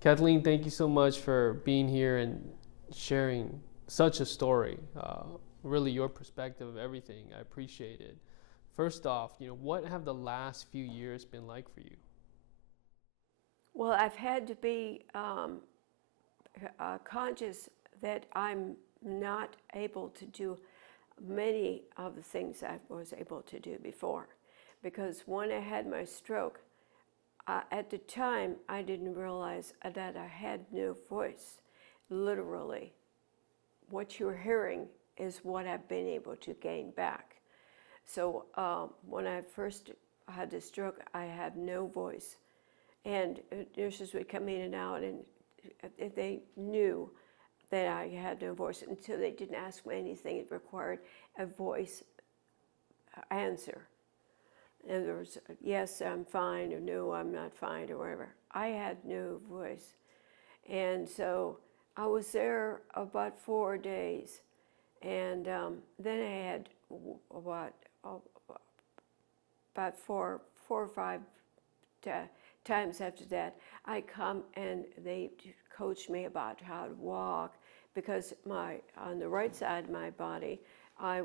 Kathleen, thank you so much for being here and sharing such a story. Really, your perspective of everything. I appreciate it. First off, what have the last few years been like for you? Well, I've had to be conscious that I'm not able to do many of the things I was able to do before. Because when I had my stroke, at the time I didn't realize that I had no voice, literally. What you're hearing is what I've been able to gain back. So when I first had the stroke, I had no voice. And nurses would come in and out, and if they knew that I had no voice, until they didn't ask me anything, it required a voice answer. In other words, yes, I'm fine, or no, I'm not fine, or whatever. I had no voice. And so I was there about 4 days. And then I had about four or five times after that, I come and they coached me about how to walk, because on the right side of my body, I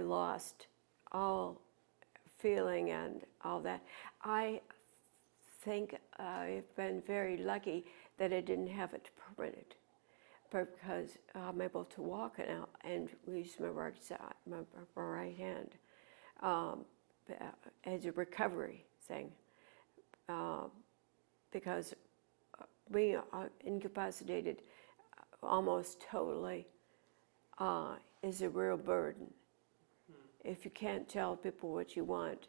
lost all feeling and all that. I think I've been very lucky that I didn't have it permanent, because I'm able to walk now and use my right side, my right hand, as a recovery thing. Because being incapacitated almost totally is a real burden. If you can't tell people what you want,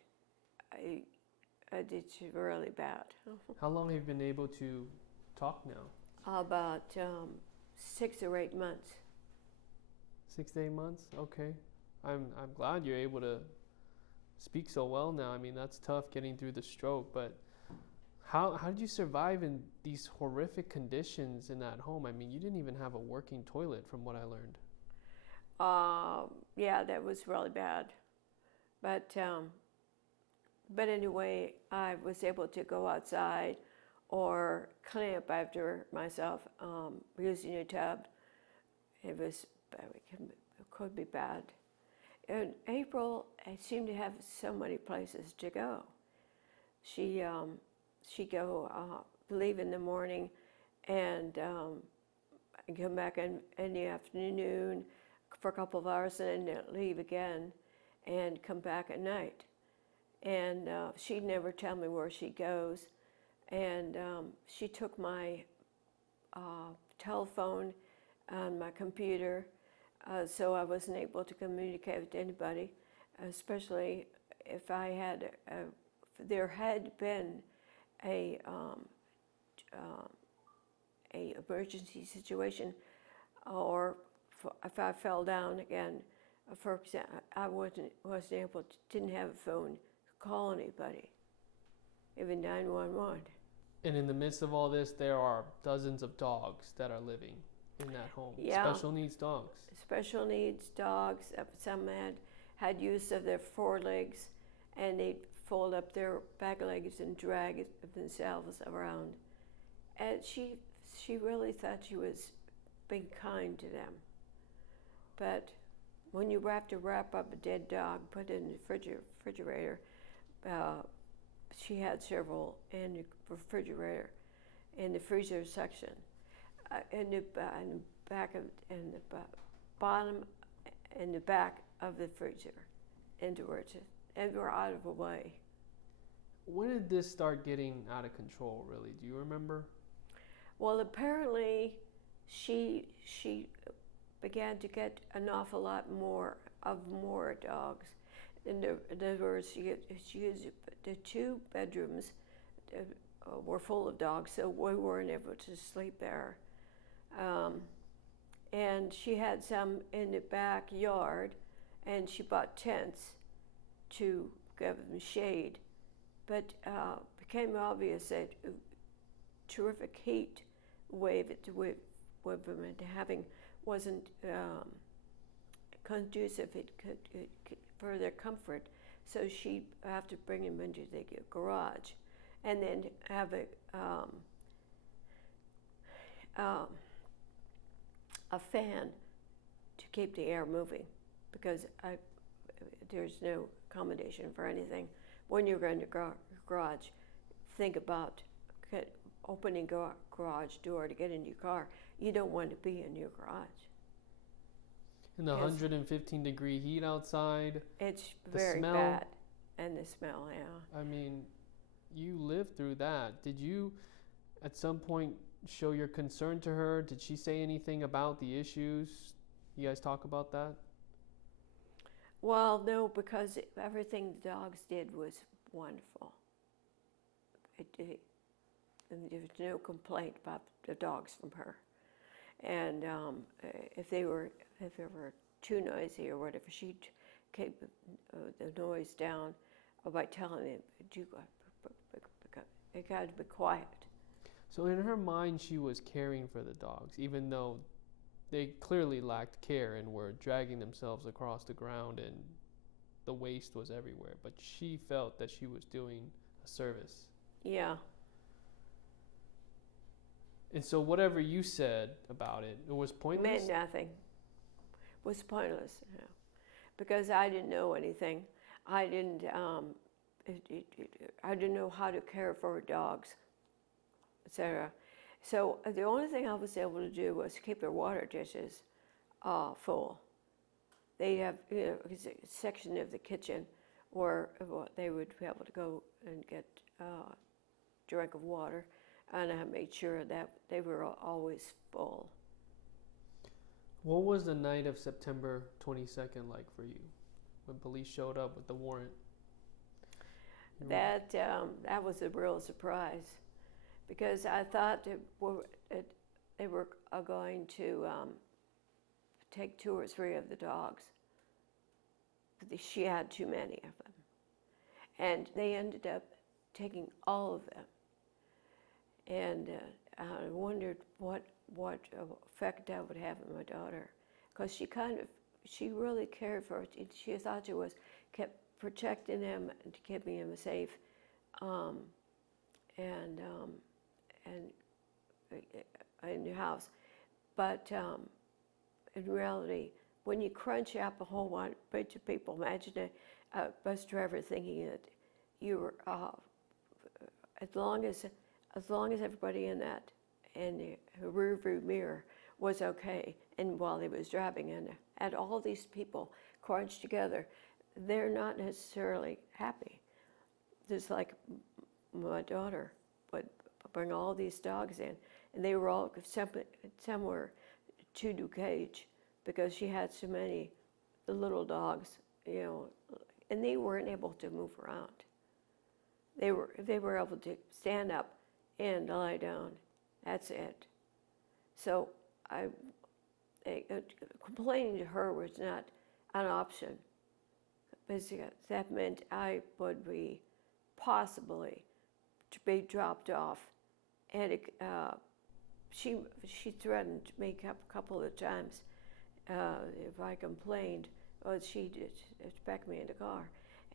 it's really bad. How long have you been able to talk now? About 6 or 8 months. 6 to 8 months? Okay. I'm glad you're able to speak so well now. I mean, that's tough getting through the stroke, but how did you survive in these horrific conditions in that home? I mean, you didn't even have a working toilet, from what I learned. Yeah, that was really bad. But anyway, I was able to go outside or clean up after myself using a tub. It could be bad. In April, I seemed to have so many places to go. She'd leave in the morning and come back in the afternoon for a couple of hours, and then leave again and come back at night. And she'd never tell me where she goes. And she took my telephone and my computer, so I wasn't able to communicate with anybody, especially if I had, there had been a emergency situation, or if I fell down again, for example, I wasn't able to, didn't have a phone to call anybody, even 911. And in the midst of all this, there are dozens of dogs that are living in that home. Yeah. Special needs dogs. Special needs dogs. Some had use of their forelegs, and they'd fold up their back legs and drag themselves around. And she really thought she was being kind to them. But when you have to wrap up a dead dog, put it in the refrigerator, she had several in the refrigerator, in the freezer section, in the bottom and the back of the freezer, and we're out of the way. When did this start getting out of control, really? Do you remember? Well, apparently she began to get an awful lot more dogs. In other words, she used the 2 bedrooms were full of dogs, so we weren't able to sleep there. And she had some in the backyard, and she bought tents to give them shade. But became obvious that terrific heat wave that we've been having wasn't conducive for their comfort. So she'd have to bring them into the garage, and then have a fan to keep the air moving, because there's no accommodation for anything. When you're in the garage, think about opening garage door to get in your car. You don't want to be in your garage. In the 115-degree heat outside. It's the very smell, bad. And the smell, yeah. I mean, you lived through that. Did you, at some point, show your concern to her? Did she say anything about the issues? You guys talk about that? Well, no, because everything the dogs did was wonderful. And there was no complaint about the dogs from her. And if they were too noisy or whatever, she'd keep the noise down by telling them, you got to be quiet. So in her mind, she was caring for the dogs, even though they clearly lacked care and were dragging themselves across the ground and the waste was everywhere. But she felt that she was doing a service. Yeah. And so whatever you said about it, it was pointless? Meant nothing. It was pointless, yeah. Because I didn't know anything. I didn't know how to care for dogs, etc. So the only thing I was able to do was keep their water dishes full. They have a section of the kitchen where they would be able to go and get a drink of water, and I made sure that they were always full. What was the night of September 22nd like for you, when police showed up with the warrant? That was a real surprise, because I thought they were going to take 2 or 3 of the dogs. She had too many of them, and they ended up taking all of them. And I wondered what effect that would have on my daughter, because she really cared for it. She thought she kept protecting him and keeping him safe, and in the house. But in reality, when you crunch up a whole bunch of people, imagine a bus driver thinking that you were as long as everybody in the rear view mirror was okay, and while he was driving, and all these people crunched together, they're not necessarily happy. Just like my daughter would bring all these dogs in, and they were all somewhere to do cage, because she had so many the little dogs, and they weren't able to move around. They were able to stand up and lie down. That's it. So complaining to her was not an option, because that meant I would be possibly to be dropped off, and she threatened me a couple of times if I complained. Well, she did expect me in the car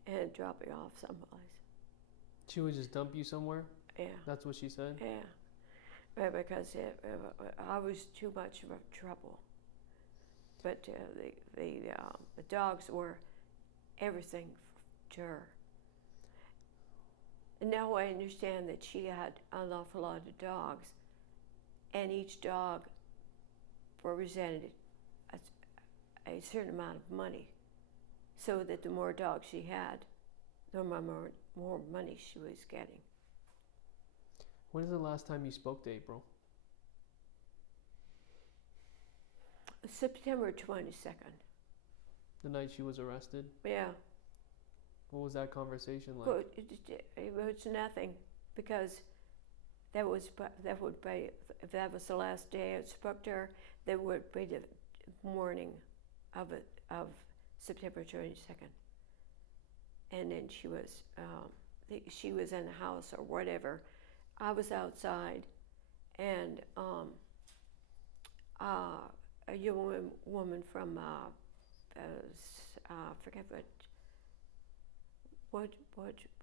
and drop me off someplace. She would just dump you somewhere? Yeah. That's what she said? Yeah. Because I was too much of a trouble. But the dogs were everything to her. And now I understand that she had an awful lot of dogs, and each dog represented a certain amount of money, so that the more dogs she had, the more money she was getting. When is the last time you spoke to April? September 22nd. The night she was arrested? Yeah. What was that conversation like? Well, it was nothing, because that would be, if that was the last day I spoke to her, that would be the morning of September 22nd. And then she was in the house or whatever. I was outside, and a young woman from I forget what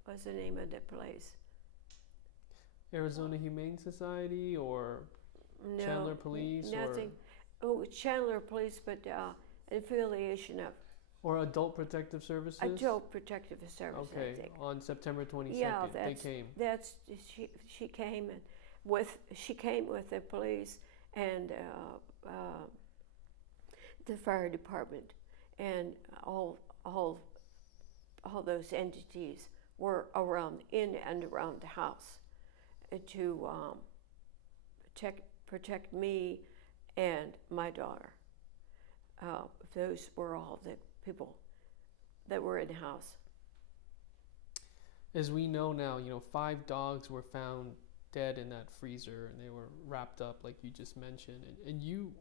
was the name of the place. Arizona Humane Society, or? No, Chandler Police nothing. Oh, Chandler Police, but an affiliation of or Adult Protective Services? Adult Protective Service, Okay, I think. on September 22nd, Yeah, they came. she came and she came with the police and the fire department, and all those entities were in and around the house to protect me and my daughter. Those were all the people that were in the house. As we know now, 5 dogs were found dead in that freezer, and they were wrapped up like you just mentioned, and you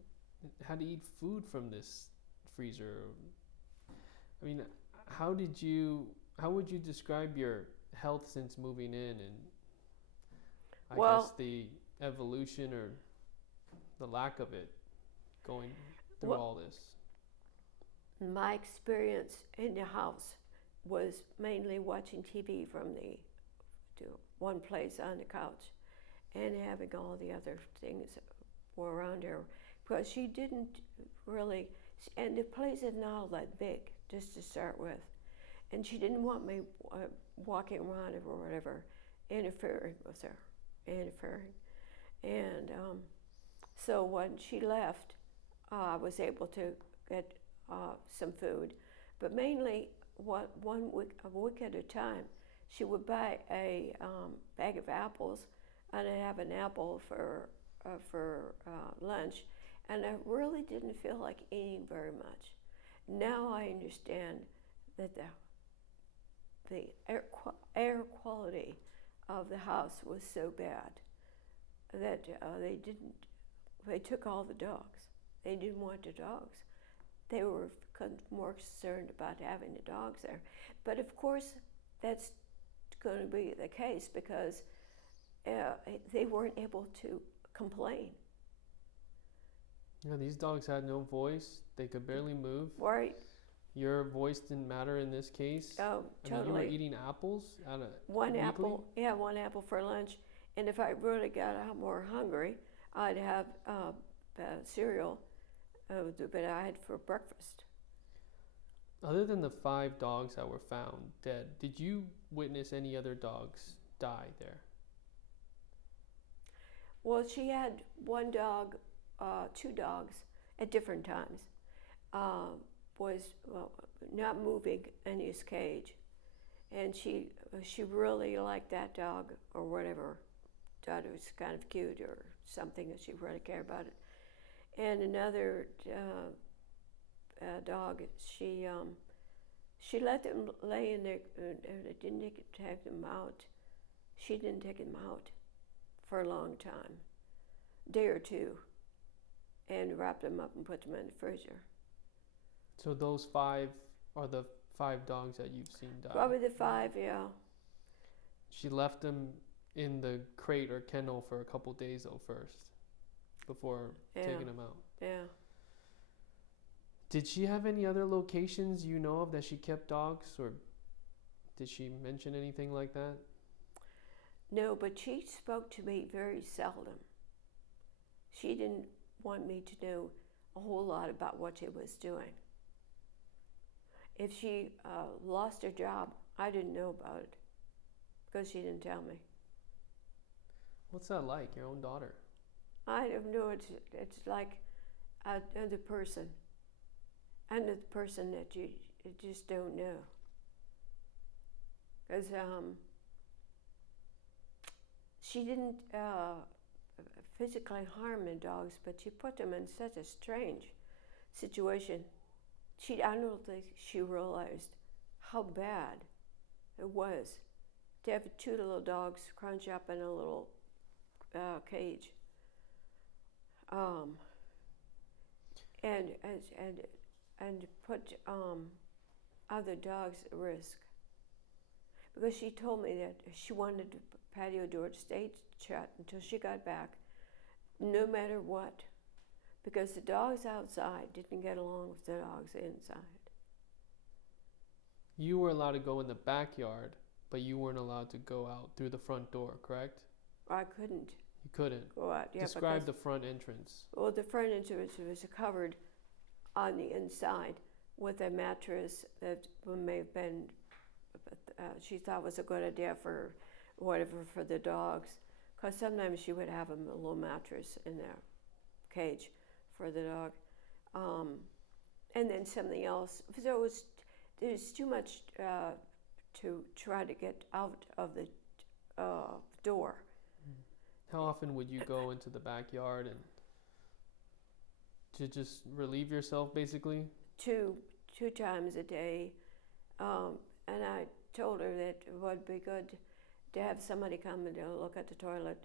had to eat food from this freezer. I mean, how would you describe your health since moving in, and I guess the evolution or the lack of it going through all this? My experience in the house was mainly watching TV from the one place on the couch, and having all the other things that were around her, because she didn't really, and the place is not all that big, just to start with, and she didn't want me walking around or whatever, interfering with her, and so when she left, I was able to get some food, but mainly a week at a time, she would buy a bag of apples, and I'd have an apple for lunch, and I really didn't feel like eating very much. Now I understand that the air quality of the house was so bad that they took all the dogs. They didn't want the dogs. They were more concerned about having the dogs there. But of course, that's going to be the case because they weren't able to complain. Yeah, these dogs had no voice. They could barely move. Right. Your voice didn't matter in this case. Oh, totally. I mean, you were eating apples one weekly? apple. Yeah, one apple for lunch. And if I really got more hungry, I'd have cereal that I had for breakfast. Other than the 5 dogs that were found dead, did you witness any other dogs die there? Well, she had one dog, 2 dogs at different times, was not moving in his cage, and she really liked that dog or whatever, thought it was kind of cute or something, that she really cared about it. And another dog, she let them lay in there, and didn't take them out. She didn't take them out for a long time, a day or 2, and wrapped them up and put them in the freezer. So those 5 are the 5 dogs that you've seen die? Probably the 5, yeah. She left them in the crate or kennel for a couple days though first, before taking them out. Yeah. Did she have any other locations you know of that she kept dogs, or did she mention anything like that? No, but she spoke to me very seldom. She didn't want me to know a whole lot about what she was doing. If she lost her job, I didn't know about it because she didn't tell me. What's that like, your own daughter? I don't know. It's like another person. Another person that you just don't know. Because she didn't physically harm the dogs, but she put them in such a strange situation. I don't think she realized how bad it was to have 2 little dogs crunch up in a little cage, and put other dogs at risk. Because she told me that she wanted the patio door to stay shut until she got back, no matter what, because the dogs outside didn't get along with the dogs inside. You were allowed to go in the backyard, but you weren't allowed to go out through the front door, correct? I couldn't. You couldn't. go out. Yeah, Describe the front entrance. well, the front entrance was covered on the inside with a mattress that may have been, she thought was a good idea for whatever for the dogs. Because sometimes she would have a little mattress in their cage for the dog. And then something else. So it was too much to try to get out of the door. How often would you go into the backyard and to just relieve yourself, basically? Two times a day. And I told her that it would be good to have somebody come and look at the toilet,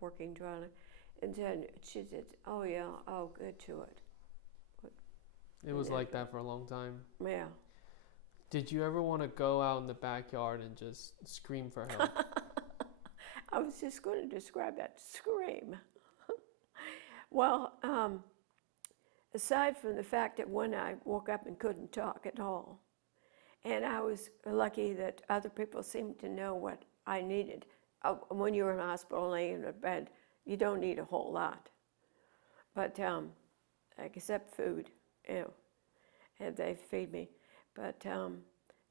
working toilet. And then she said, oh yeah, I'll get to it. It was like that for a long time. Yeah. Did you ever want to go out in the backyard and just scream for help? I was just going to describe that scream. Well, aside from the fact that one I woke up and couldn't talk at all, and I was lucky that other people seemed to know what I needed. When you're in a hospital laying in a bed, you don't need a whole lot. But except food, and they feed me. But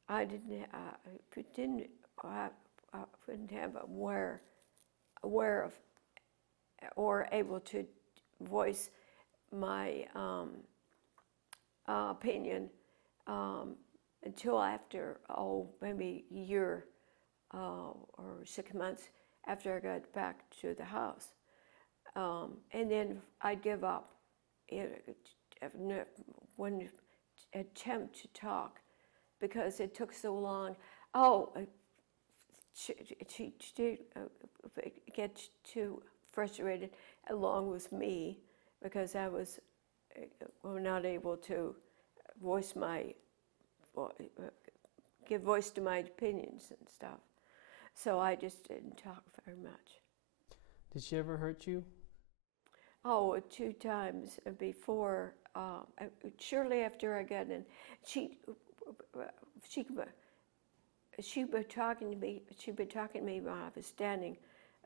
I didn't have aware of or able to voice my opinion until after, maybe a year or 6 months after I got back to the house. And then I'd give up. One attempt to talk because it took so long. She get too frustrated along with me because I was not able to give voice to my opinions and stuff. So I just didn't talk very much. Did she ever hurt you? Oh, 2 times before, shortly after I got in, she'd been talking to me. She'd been talking to me while I was standing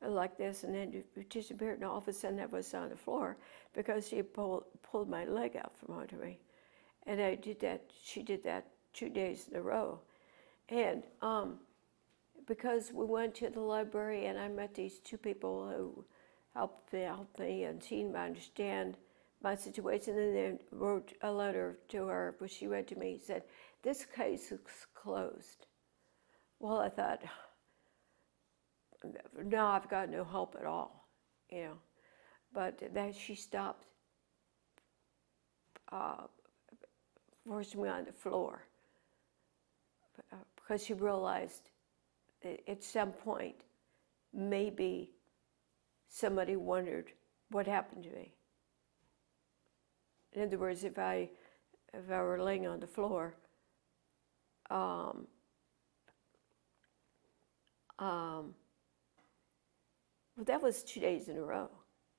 like this, and then it disappeared. And all of a sudden, I was on the floor because she pulled my leg out from under me, and I did that. She did that 2 days in a row, and because we went to the library, and I met these 2 people who helped me and seemed to understand my situation, and then wrote a letter to her, which she read to me. Said, "This case is closed." Well, I thought, no, I've got no hope at all, But then she stopped forcing me on the floor because she realized that at some point, maybe somebody wondered what happened to me. In other words, if I were laying on the floor, well, that was 2 days in a row.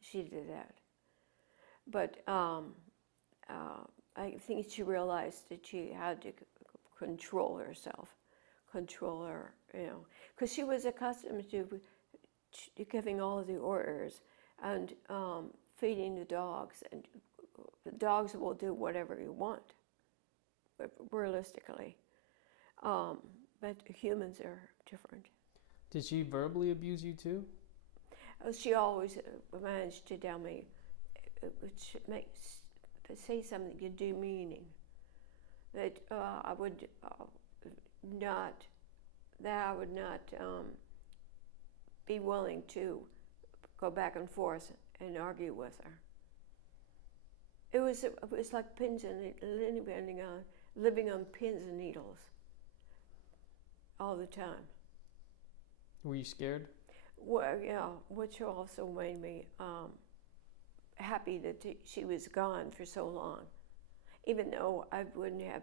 She did that, but I think she realized that she had to control herself, because she was accustomed to giving all of the orders and feeding the dogs, and the dogs will do whatever you want, realistically. But humans are different. Did she verbally abuse you too? She always managed to tell me, say something demeaning, that I would not be willing to go back and forth and argue with her. It was like pins and living on pins and needles all the time. Were you scared? Well, yeah, which also made me happy that she was gone for so long, even though I wouldn't have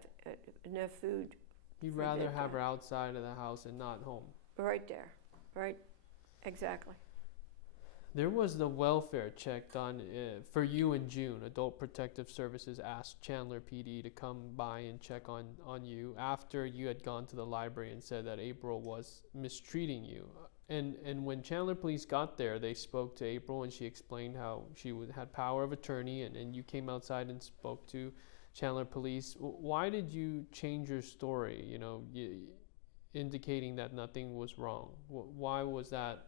enough food. You'd rather have her outside of the house and not home. Right there, right, exactly. There was the welfare check done for you in June. Adult Protective Services asked Chandler PD to come by and check on you after you had gone to the library and said that April was mistreating you. And when Chandler Police got there, they spoke to April, and she explained how she had power of attorney, and you came outside and spoke to Chandler Police. Why did you change your story, indicating that nothing was wrong? Why was that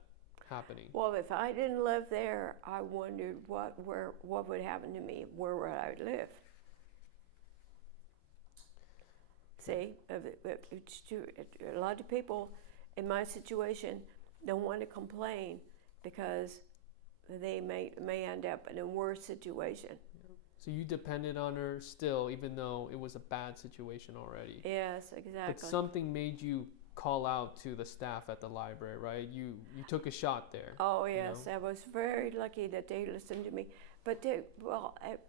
happening? Well, if I didn't live there, I wondered what would happen to me, where would I live? See, it's true. A lot of people in my situation don't want to complain because they may end up in a worse situation. So you depended on her still, even though it was a bad situation already. Yes, exactly. But something made you call out to the staff at the library, right? You took a shot there. Oh yes, I was very lucky that they listened to me. But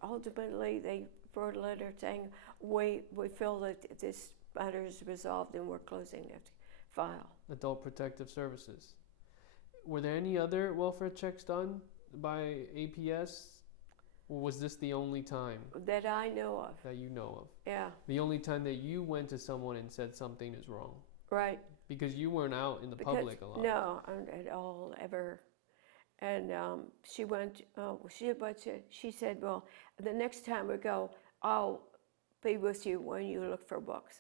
ultimately they wrote a letter saying we feel that this matter is resolved and we're closing the file. Adult Protective Services. Were there any other welfare checks done by APS? Or was this the only time? That I know of. That you know of? Yeah. The only time that you went to someone and said something is wrong? Right. Because you weren't out in the public a lot. No, at all, ever. And she went, she said, well, the next time we go, I'll be with you when you look for books.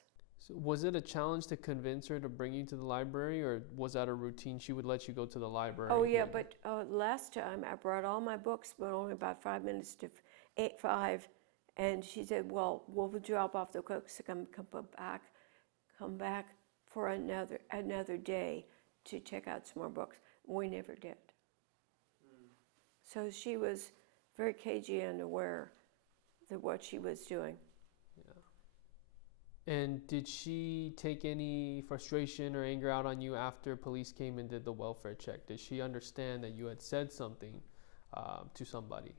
So was it a challenge to convince her to bring you to the library, or was that a routine? She would let you go to the library? Oh yeah, but last time I brought all my books, but only about 5 minutes to 5, and she said, well, we'll drop off the books and come back for another day to check out some more books. We never did. So she was very cagey and aware of what she was doing. And did she take any frustration or anger out on you after police came and did the welfare check? Did she understand that you had said something to somebody?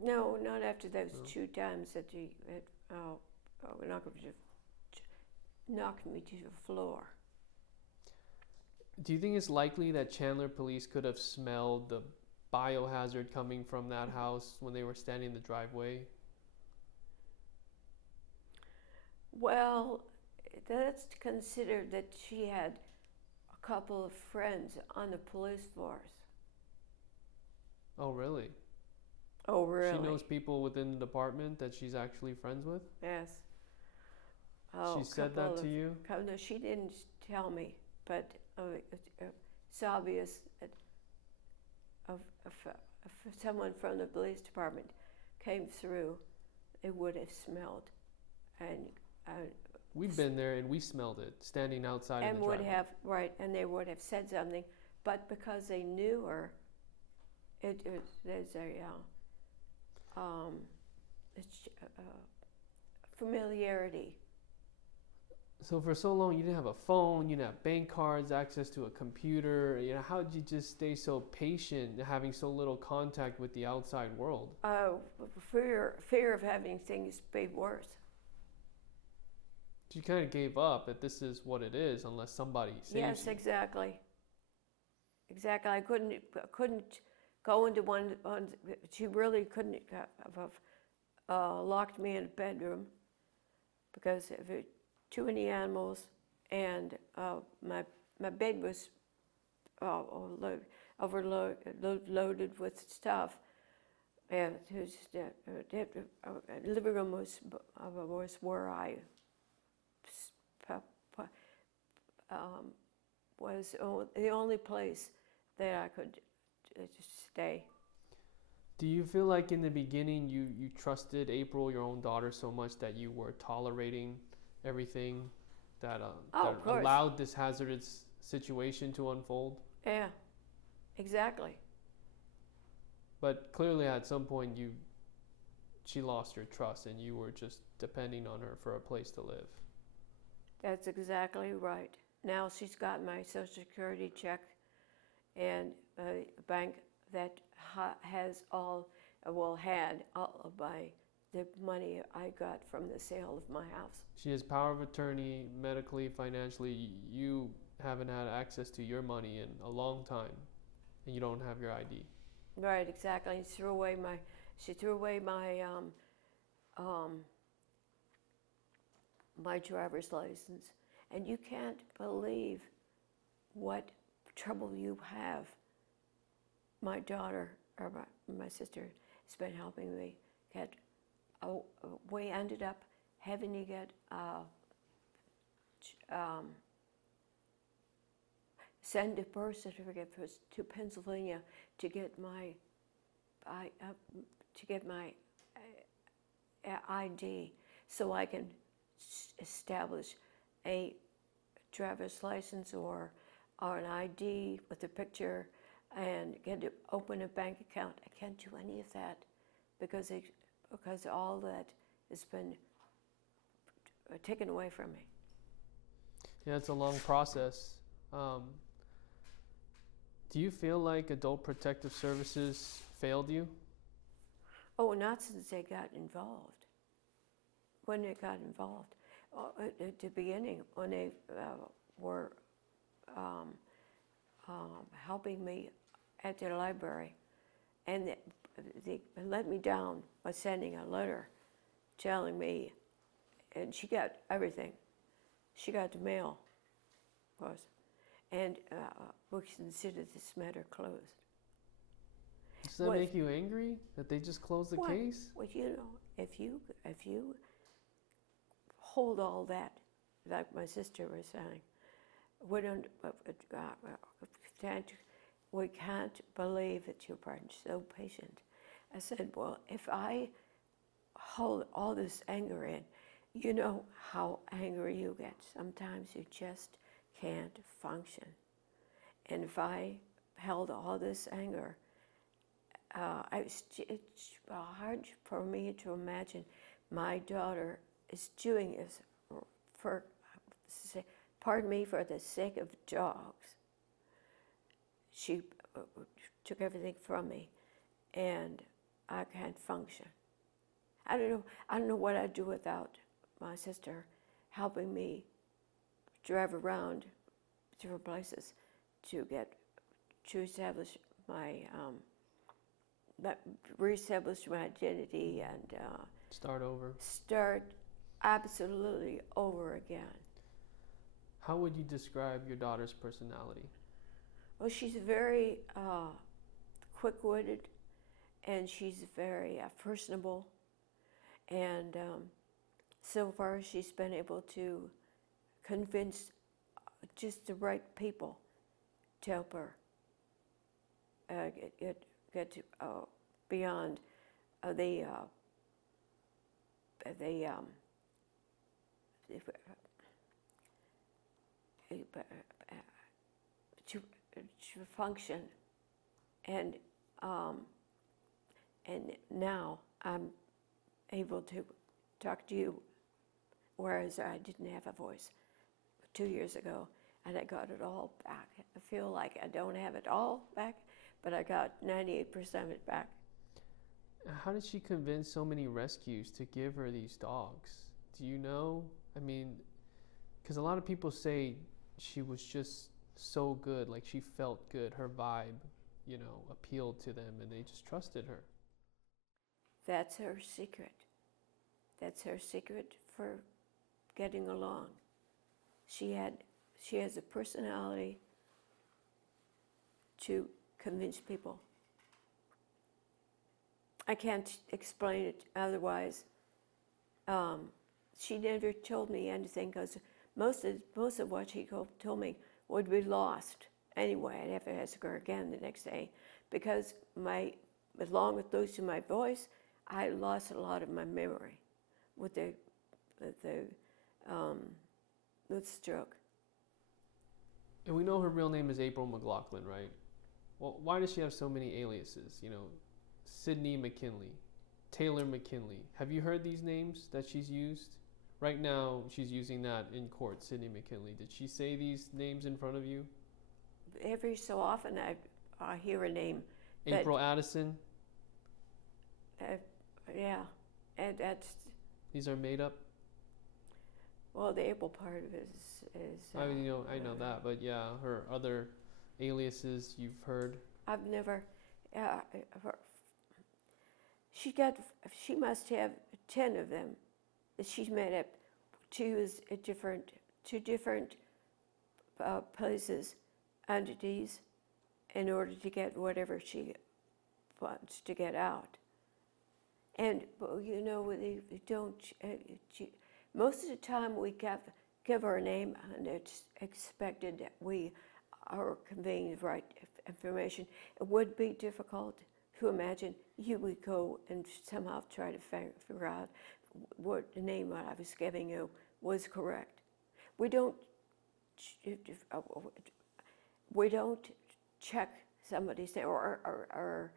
No, not after those 2 times that she knocked me to the floor. Do you think it's likely that Chandler Police could have smelled the biohazard coming from that house when they were standing in the driveway? Well, that's considered that she had a couple of friends on the police force. Oh, really? Oh, really? She knows people within the department that she's actually friends with? Yes. Oh, she said that to you? No, she didn't tell me, but it's obvious that if someone from the police department came through, it would have smelled. And we've been there and we smelled it standing outside in the driveway. And they would have said something, but because they knew her, there's familiarity. So for so long, you didn't have a phone, you didn't have bank cards, access to a computer. How did you just stay so patient, having so little contact with the outside world? Fear of having things be worse. You kind of gave up that this is what it is unless somebody saves you. Yes, exactly. Exactly. I couldn't go into one. She really couldn't have locked me in a bedroom because of too many animals, and my bed was overloaded with stuff. And the living room was where I was the only place that I could stay. Do you feel like in the beginning you trusted April, your own daughter, so much that you were tolerating everything that allowed this hazardous situation to unfold? Yeah, exactly. But clearly at some point she lost your trust and you were just depending on her for a place to live. That's exactly right. Now she's got my Social Security check and a bank that had all of the money I got from the sale of my house. She has power of attorney, medically, financially. You haven't had access to your money in a long time, and you don't have your ID. Right, exactly. And she threw away my driver's license, and you can't believe what trouble you have. My daughter, or my sister, has been helping me get, we ended up having to get send a birth certificate to Pennsylvania to get my ID, so I can establish a driver's license or an ID with a picture and get to open a bank account. I can't do any of that because all that has been taken away from me. Yeah, it's a long process. Do you feel like Adult Protective Services failed you? Oh, not since they got involved. When they got involved, at the beginning, when they were helping me at the library, and they let me down by sending a letter telling me, and she got everything. She got the mail, of course, and we considered this matter closed. Does that make you angry that they just closed the case? Well, you know, if you hold all that, like my sister was saying, we can't believe that you're so patient. I said, well, if I hold all this anger in, you know how angry you get. Sometimes you just can't function. And if I held all this anger, it's hard for me to imagine my daughter is doing this for the sake of dogs. She took everything from me, and I can't function. I don't know what I'd do without my sister helping me drive around different places to establish my reestablish my identity and start absolutely over again. How would you describe your daughter's personality? Well, she's very quick-witted, and she's very personable, and so far she's been able to convince just the right people to help her get beyond to function, and now I'm able to talk to you, whereas I didn't have a voice 2 years ago, and I got it all back. I feel like I don't have it all back, but I got 98% of it back. How did she convince so many rescues to give her these dogs? Do you know? I mean, because a lot of people say she was just so good, like she felt good, her vibe, appealed to them, and they just trusted her. That's her secret. That's her secret for getting along. She has a personality to convince people. I can't explain it otherwise. She never told me anything, because most of what she told me would be lost anyway. I'd have to ask her again the next day, because along with losing my voice, I lost a lot of my memory with the stroke. And we know her real name is April McLaughlin, right? Well, why does she have so many aliases? Sydney McKinley, Taylor McKinley. Have you heard these names that she's used? Right now, she's using that in court, Sydney McKinley. Did she say these names in front of you? Every so often, I hear a name. April Addison? Yeah, and that's... These are made up? Well, the April part of it is I know that, but yeah, her other aliases you've heard? I've never... She must have 10 of them that she's made up to use to different places, entities, in order to get whatever she wants to get out. And you know, they don't. Most of the time, we give our name, and it's expected that we are conveying the right information. It would be difficult to imagine you would go and somehow try to figure out what the name that I was giving you was correct. We don't check somebody's name or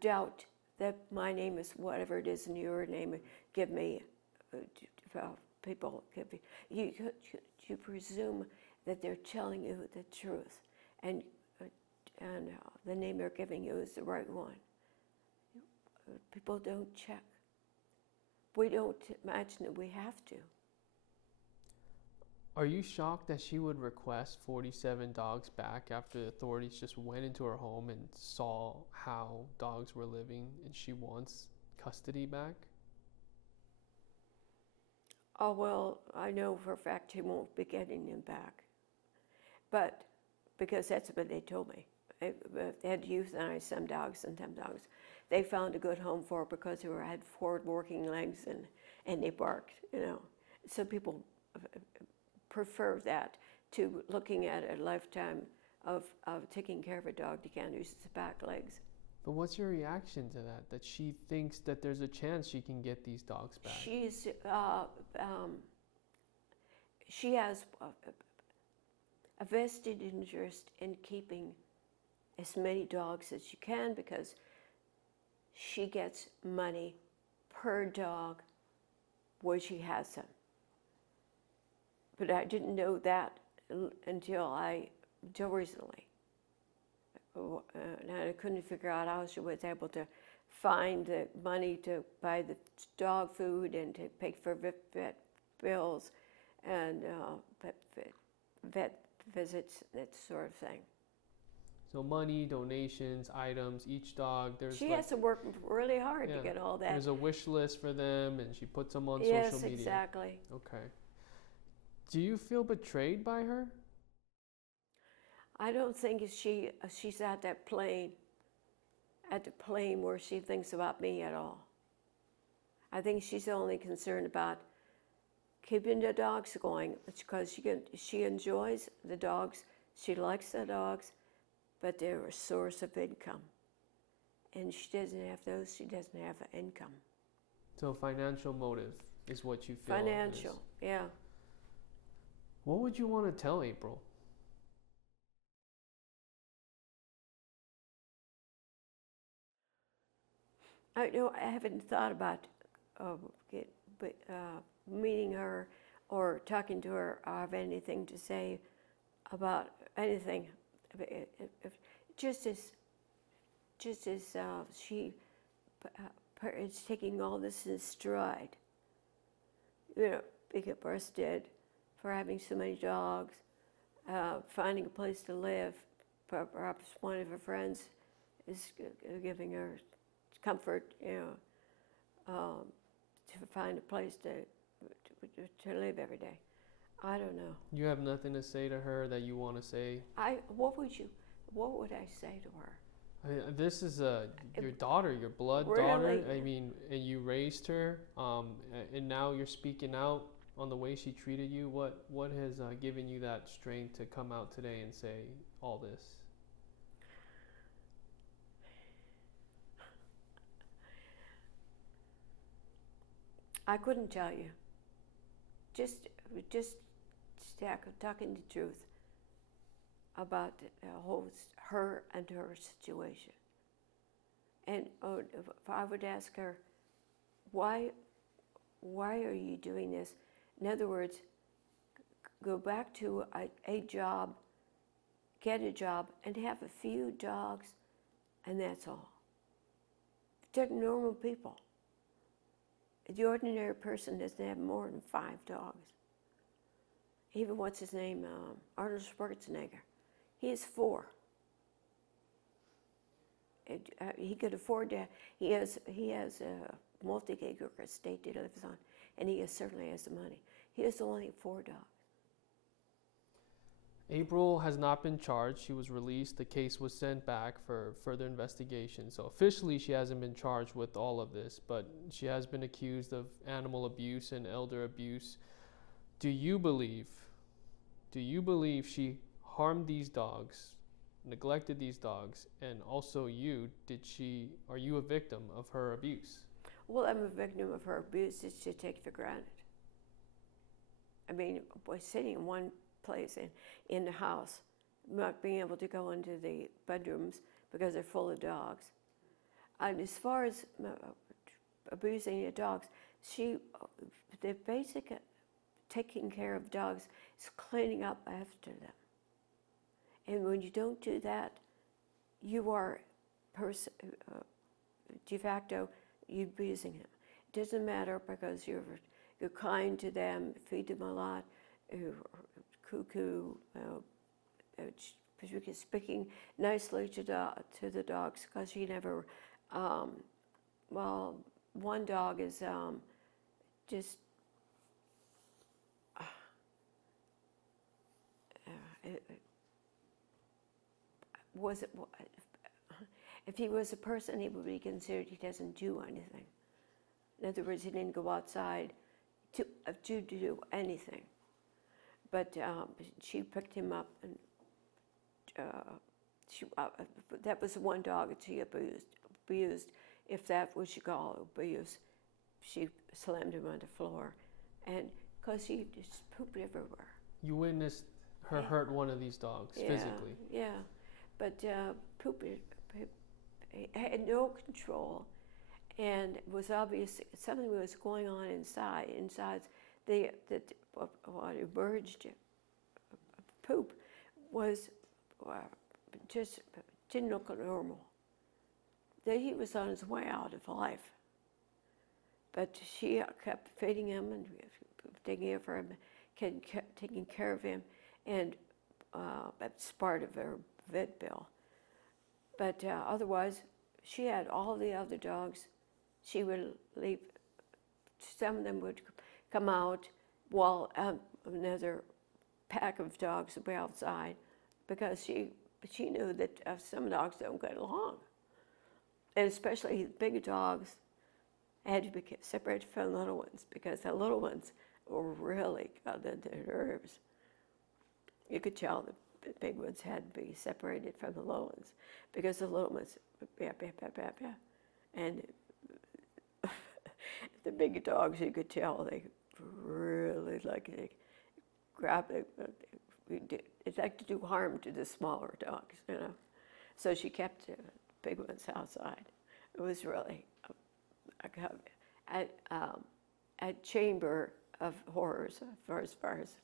doubt that my name is whatever it is and your name. Give me, people give me. You presume that they're telling you the truth, and the name they're giving you is the right one. People don't check. We don't imagine that we have to. Are you shocked that she would request 47 dogs back after the authorities just went into her home and saw how dogs were living, and she wants custody back? Oh, well, I know for a fact he won't be getting them back. But, because that's what they told me. They had euthanized some dogs, and some dogs they found a good home for because they had forward working legs and they barked, you know. Some people prefer that to looking at a lifetime of taking care of a dog that can't use its back legs. But what's your reaction to that? That she thinks that there's a chance she can get these dogs back? She has a vested interest in keeping as many dogs as she can because she gets money per dog where she has them. But I didn't know that until recently. And I couldn't figure out how she was able to find the money to buy the dog food and to pay for vet bills and vet visits, that sort of thing. So money, donations, items, each dog. She has to work really hard to get all that. There's a wish list for them, and she puts them on social media. Yes, exactly. Okay. Do you feel betrayed by her? I don't think she's at the plane where she thinks about me at all. I think she's only concerned about keeping the dogs going because she enjoys the dogs, she likes the dogs, but they're a source of income. And she doesn't have those, she doesn't have an income. So financial motive is what you feel. Financial, yeah. What would you want to tell April? I haven't thought about meeting her or talking to her or have anything to say about anything. Just as she is taking all this in stride, you know, being busted for having so many dogs, finding a place to live. Perhaps one of her friends is giving her comfort, you know, to find a place to live every day. I don't know. You have nothing to say to her that you want to say? What would I say to her? This is your daughter, your blood really? daughter. I mean, and you raised her, and now you're speaking out on the way she treated you. What has given you that strength to come out today and say all this? I couldn't tell you. Just talking the truth about her and her situation. And if I would ask her, why are you doing this? In other words, go back to a job, get a job, and have a few dogs, and that's all. They're normal people. The ordinary person doesn't have more than 5 dogs. Even what's his name, Arnold Schwarzenegger, he has 4. He could afford to. He has a multi-acre estate he lives on, and he certainly has the money. He has only 4 dogs. April has not been charged. She was released. The case was sent back for further investigation. So officially, she hasn't been charged with all of this, but she has been accused of animal abuse and elder abuse. Do you believe she harmed these dogs, neglected these dogs, and also are you a victim of her abuse? Well, I'm a victim of her abuse. It's to take for granted. I mean, by sitting in one place in the house, not being able to go into the bedrooms because they're full of dogs. And as far as abusing the dogs, the basic taking care of dogs is cleaning up after them. And when you don't do that, you are de facto you're abusing him. It doesn't matter because you're kind to them, feed them a lot, cuckoo, speaking nicely to the dogs because you never. Well, one dog is just. If he was a person, he would be considered he doesn't do anything. In other words, he didn't go outside to do anything. But she picked him up, and that was one dog that she abused. If that was you call abuse, she slammed him on the floor, and because he just pooped everywhere. You witnessed her hurt one of these dogs physically. Yeah, but poop had no control, and it was obvious something was going on inside. What emerged poop was just didn't look normal. That he was on his way out of life. But she kept feeding him and taking care of him, and that's part of her vet bill. But otherwise, she had all the other dogs. She would leave. Some of them would come out while another pack of dogs would be outside, because she knew that some dogs don't get along, and especially big dogs had to be separated from the little ones, because the little ones were really got on their nerves. You could tell the big ones had to be separated from the little ones, because the little ones, and the big dogs, you could tell they really they grab it. It's like to do harm to the smaller dogs, So she kept the big ones outside. It was really a chamber of horrors as far as,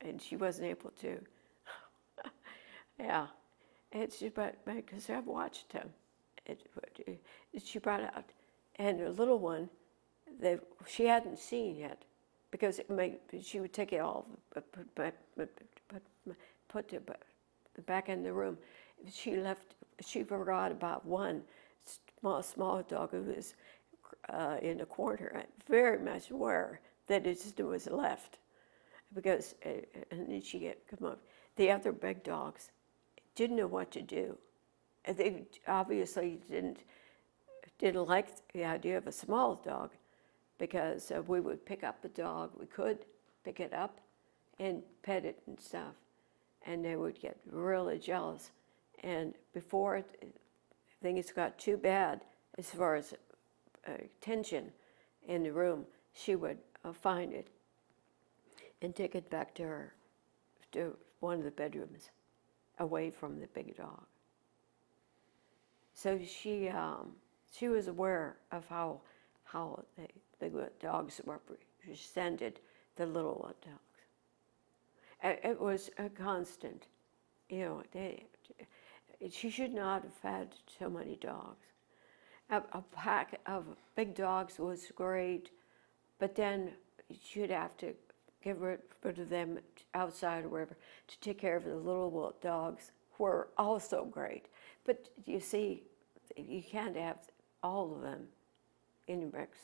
and she wasn't able to. Yeah, but because I've watched them, she brought out, and a little one that she hadn't seen yet, because she would take it all, put it back in the room. She forgot about one small dog who was in the corner. I'm very much aware that it just was left, because and then she come up. The other big dogs didn't know what to do. And they obviously didn't like the idea of a small dog, because we would pick up the dog. We could pick it up and pet it and stuff, and they would get really jealous. And before things got too bad, as far as tension in the room, she would find it and take it back to one of the bedrooms, away from the big dog. So she was aware of how the dogs represented the little dogs. It was a constant, she should not have had so many dogs. A pack of big dogs was great, but then you'd have to get rid of them outside or wherever to take care of the little dogs, who were also great. But you see, you can't have all of them in the mix.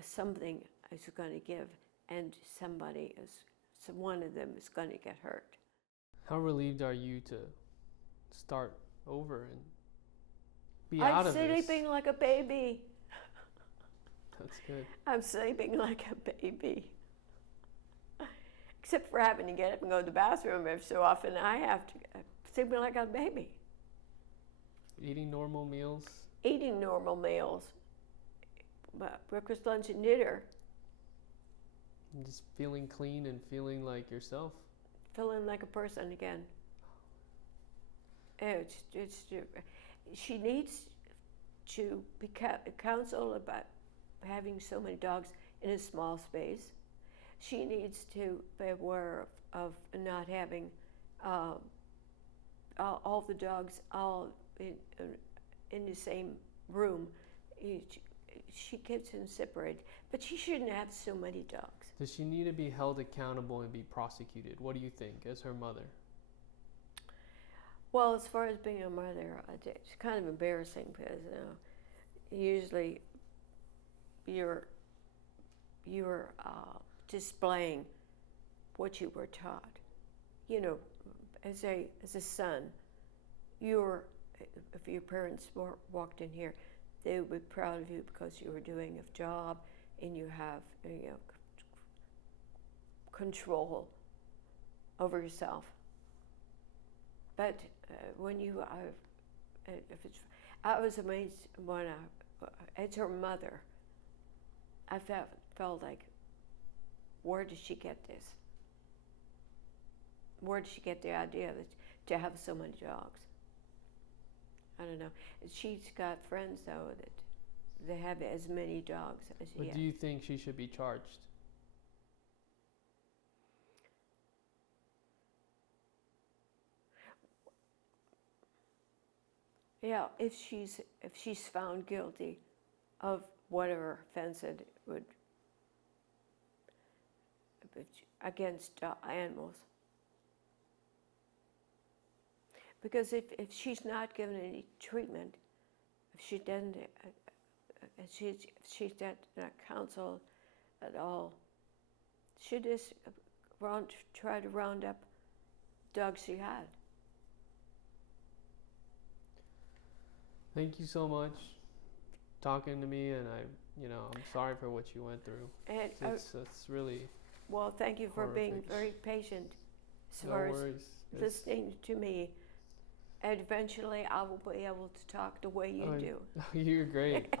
Something is going to give and so one of them is going to get hurt. How relieved are you to start over and be out of this? I'm sleeping like a baby. That's good. I'm sleeping like a baby. Except for having to get up and go to the bathroom every so often, I have to sleep like a baby. Eating normal meals? Eating normal meals. Breakfast, lunch, and dinner. And just feeling clean and feeling like yourself. Feeling like a person again. She needs to be counseled about having so many dogs in a small space. She needs to be aware of not having all the dogs all in the same room. She keeps them separated, but she shouldn't have so many dogs. Does she need to be held accountable and be prosecuted? What do you think, as her mother? Well, as far as being a mother, it's kind of embarrassing because usually you're displaying what you were taught. You know, as a son, if your parents walked in here, they would be proud of you because you were doing a job and you have control over yourself. But when you I was amazed when as her mother, I felt like, where did she get this? Where did she get the idea to have so many dogs? I don't know. She's got friends though that they have as many dogs as she has. Do you think she should be charged? Yeah, if she's found guilty of whatever offense it would against animals. Because if she's not given any treatment, if she doesn't, if she's not counseled at all, she just try to round up dogs she had. Thank you so much for talking to me, and I'm sorry for what you went through. And it's really well, thank you for being very patient as far as listening to me. And eventually I will be able to talk the way you do. You're great.